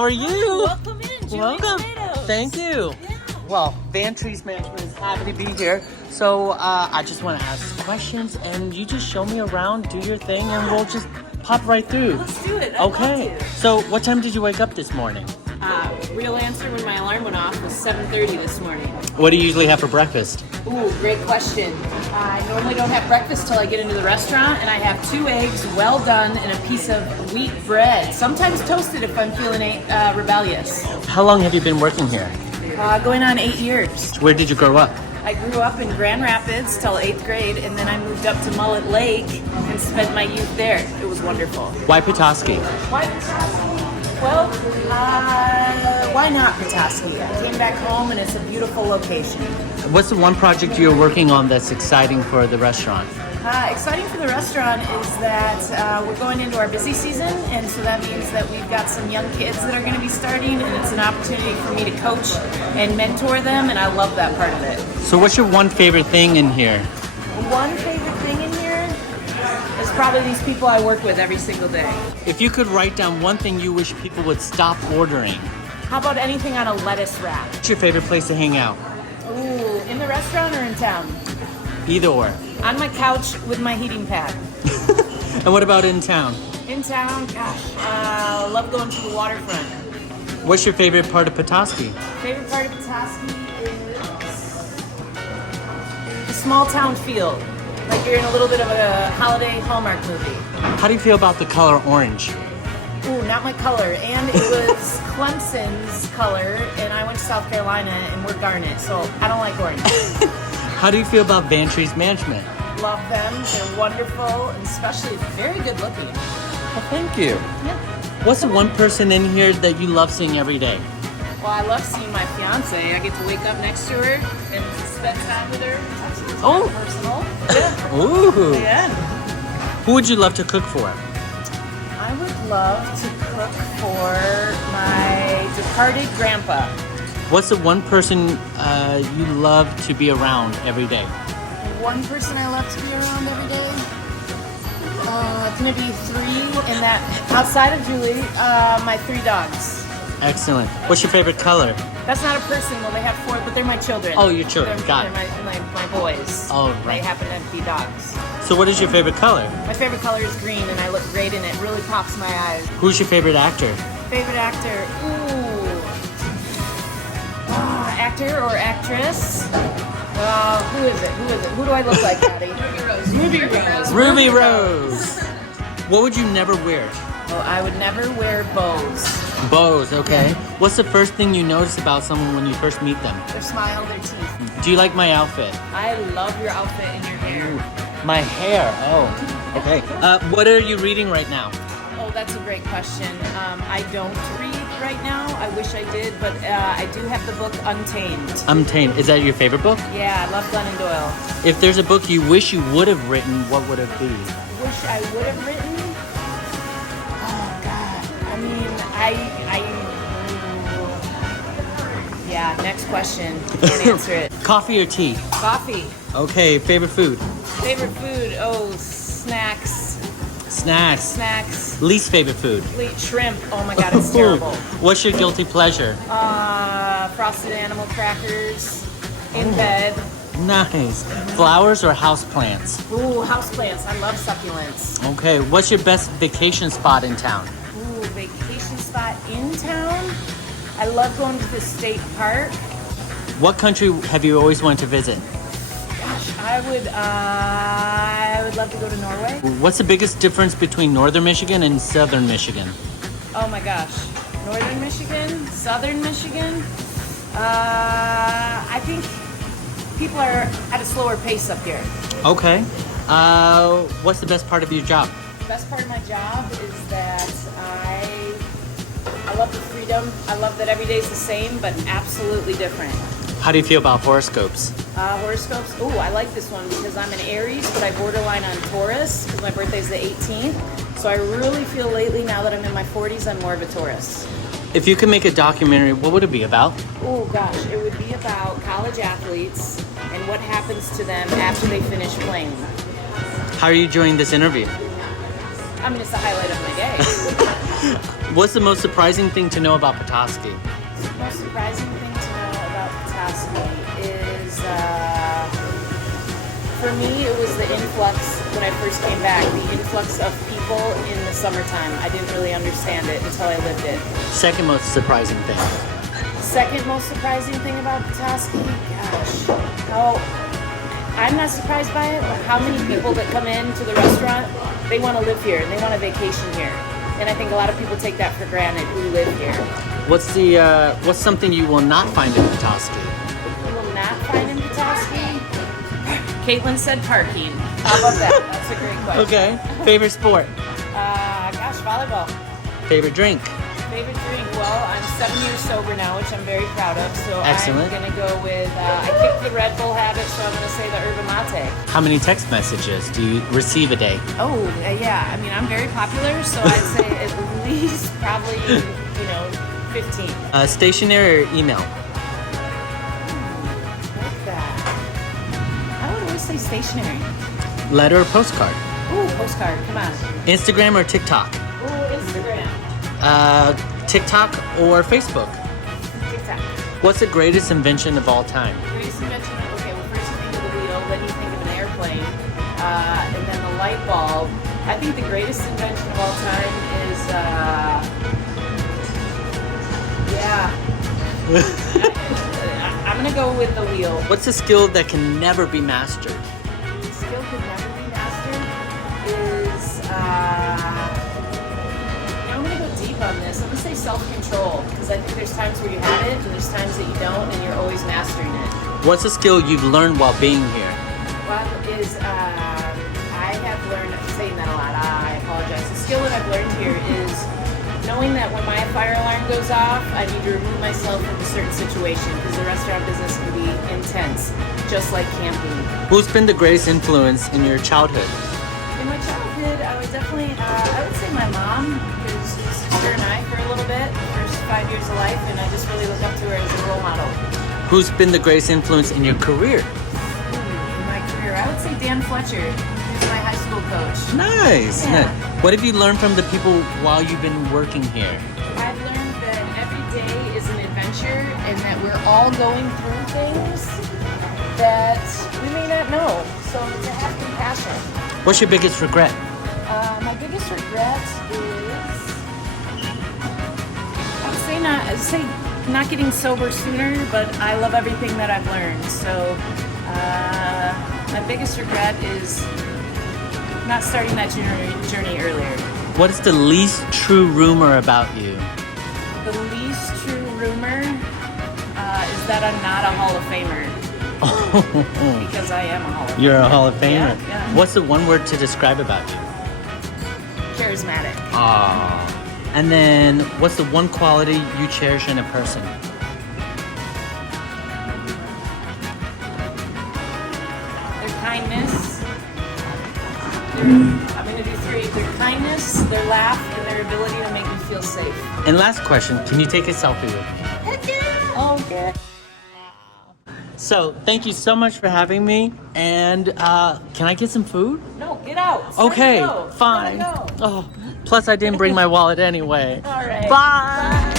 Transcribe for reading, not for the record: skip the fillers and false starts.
How are you? Welcome in, Julienne Tomatoes. Thank you. Yeah. Well, Treese Management is happy to be here. So I just want to ask questions, and you just show me around, do your thing, and we'll just pop right through. Let's do it. Okay. So what time did you wake up this morning? Real answer, when my alarm went off, was 7:30 this morning. What do you usually have for breakfast? Ooh, great question. I normally don't have breakfast till I get into the restaurant, and I have 2 eggs, well done, and a piece of wheat bread. Sometimes toasted if I'm feeling rebellious. How long have you been working here? Going on 8 years. Where did you grow up? I grew up in Grand Rapids till 8th grade, and then I moved up to Mullet Lake and spent my youth there. It was wonderful. Why Petoskey? Why Petoskey? Well, why not Petoskey? I came back home, and it's a beautiful location. What's the one project you're working on that's exciting for the restaurant? Exciting for the restaurant is that we're going into our busy season, and so that means that we've got some young kids that are going to be starting, and it's an opportunity for me to coach and mentor them, and I love that part of it. So what's your one favorite thing in here? One favorite thing in here is probably these people I work with every single day. If you could write down one thing you wish people would stop ordering. How about anything on a lettuce wrap? What's your favorite place to hang out? Ooh, in the restaurant or in town? Either or. On my couch with my heating pad. And what about in town? In town, gosh, love going to the waterfront. What's your favorite part of Petoskey? Favorite part of Petoskey is the small town feel. Like you're in a little bit of a holiday Hallmark movie. How do you feel about the color orange? Ooh, not my color. And it was Clemson's color, and I went to South Carolina, and we're garnet, so I don't like orange. How do you feel about Treese Management? Love them. They're wonderful, and especially very good looking. Well, thank you. Yeah. What's the one person in here that you love seeing every day? Well, I love seeing my fiance. I get to wake up next to her and spend time with her. That's Oh. personal. Yeah. Ooh. Yeah. Who would you love to cook for? I would love to cook for my departed grandpa. What's the one person you love to be around every day? One person I love to be around every day? It's gonna be 3, and that outside of Julie, my 3 dogs. Excellent. What's your favorite color? That's not a person. Well, they have 4, but they're my children. Oh, your children. Got it. They're my boys. Oh, They right. happen to be dogs. So what is your favorite color? My favorite color is green, and I look great in it. Really pops my eyes. Who's your favorite actor? Favorite actor? Ooh. Actor or actress? Who is it? Who do I look like, Daddy? Ruby Rose. Ruby Rose. What would you never wear? Oh, I would never wear bows. Bows, okay. What's the first thing you notice about someone when you first meet them? Their smile, their teeth. Do you like my outfit? I love your outfit and your hair. My hair, oh, okay. What are you reading right now? Oh, that's a great question. I don't read right now. I wish I did, but I do have the book Untamed. Untamed. Is that your favorite book? Yeah, I love Glennon Doyle. If there's a book you wish you would have written, what would it be? Wish I would have written? Oh, God. I mean, yeah, next question. Can't answer it. Coffee or tea? Coffee. Okay, favorite food? Favorite food? Oh, snacks. Snacks. Snacks. Least favorite food? Shrimp. Oh my God, it's terrible. What's your guilty pleasure? Frosted animal crackers in bed. Nice. Flowers or house plants? Ooh, houseplants. I love succulents. Okay, what's your best vacation spot in town? Ooh, vacation spot in town? I love going to the state park. What country have you always wanted to visit? Gosh, I would love to go to Norway. What's the biggest difference between northern Michigan and southern Michigan? Oh my gosh. Northern Michigan? Southern Michigan? I think people are at a slower pace up here. Okay. What's the best part of your job? The best part of my job is that I love the freedom. I love that every day is the same, but absolutely different. How do you feel about horoscopes? Horoscopes. Ooh, I like this one because I'm an Aries, but I borderline on Taurus because my birthday's the 18th. So I really feel lately, now that I'm in my 40s, I'm more of a Taurus. If you could make a documentary, what would it be about? Oh gosh, it would be about college athletes and what happens to them after they finish playing. How are you enjoying this interview? I mean, it's the highlight of my day. What's the most surprising thing to know about Petoskey? The most surprising thing to know about Petoskey is, for me, it was the influx when I first came back. The influx of people in the summertime. I didn't really understand it until I lived it. Second most surprising thing. Second most surprising thing about Petoskey, gosh, how I'm not surprised by it, but how many people that come into the restaurant, they want to live here and they want a vacation here. And I think a lot of people take that for granted who live here. What's something you will not find in Petoskey? You will not find in Petoskey? Caitlin said parking. How about that? That's a great question. Okay. Favorite sport? Gosh, volleyball. Favorite drink? Favorite drink? Well, I'm 7 years sober now, which I'm very proud of. So Excellent. I'm going to go with, I kicked the Red Bull habit, so I'm going to say the yerba mate. How many text messages do you receive a day? Oh, yeah. I mean, I'm very popular, so I'd say at least probably, 15. Stationary or email? Like that. I would always say stationary. Letter or postcard? Ooh, postcard. Come on. Instagram or TikTok? Ooh, Instagram. TikTok or Facebook? TikTok. What's the greatest invention of all time? Greatest invention. Okay, well, first you think of the wheel, then you think of an airplane, and then the light bulb. I think the greatest invention of all time is, I'm gonna go with the wheel. What's a skill that can never be mastered? Skill could never be mastered is, I'm gonna go deep on this. I'm gonna say self-control, because I think there's times where you have it, and there's times that you don't, and you're always mastering it. What's a skill you've learned while being here? One is, I have learned, I'm saying that a lot, I apologize. The skill that I've learned here is knowing that when my fire alarm goes off, I need to remove myself from a certain situation, because the restaurant business can be intense, just like camping. Who's been the greatest influence in your childhood? In my childhood, I would definitely, I would say my mom, because she was a sister and I for a little bit, the first 5 years of life, and I just really look up to her as a role model. Who's been the greatest influence in your career? In my career, I would say Dan Fletcher. He's my high school coach. Nice. Yeah. Nice. What have you learned from the people while you've been working here? I've learned that every day is an adventure and that we're all going through things that we may not know. So to have compassion. What's your biggest regret? My biggest regret is, I would say not getting sober sooner, but I love everything that I've learned. So my biggest regret is not starting that journey earlier. What is the least true rumor about you? The least true rumor is that I'm not a Hall of Famer. Because I am a Hall of Famer. You're a Hall of Famer? Yeah. What's the one word to describe about you? Charismatic. Aww. And then, what's the one quality you cherish in a person? Their kindness. I'm going to do 3. Their kindness, their laugh, and their ability to make me feel safe. And last question, can you take a selfie with me? Heck yeah! Okay. So, thank you so much for having me. And can I get some food? No, get out. It's Okay, time to go. fine. Gotta go. Oh, plus I didn't bring my wallet anyway. All right. Bye.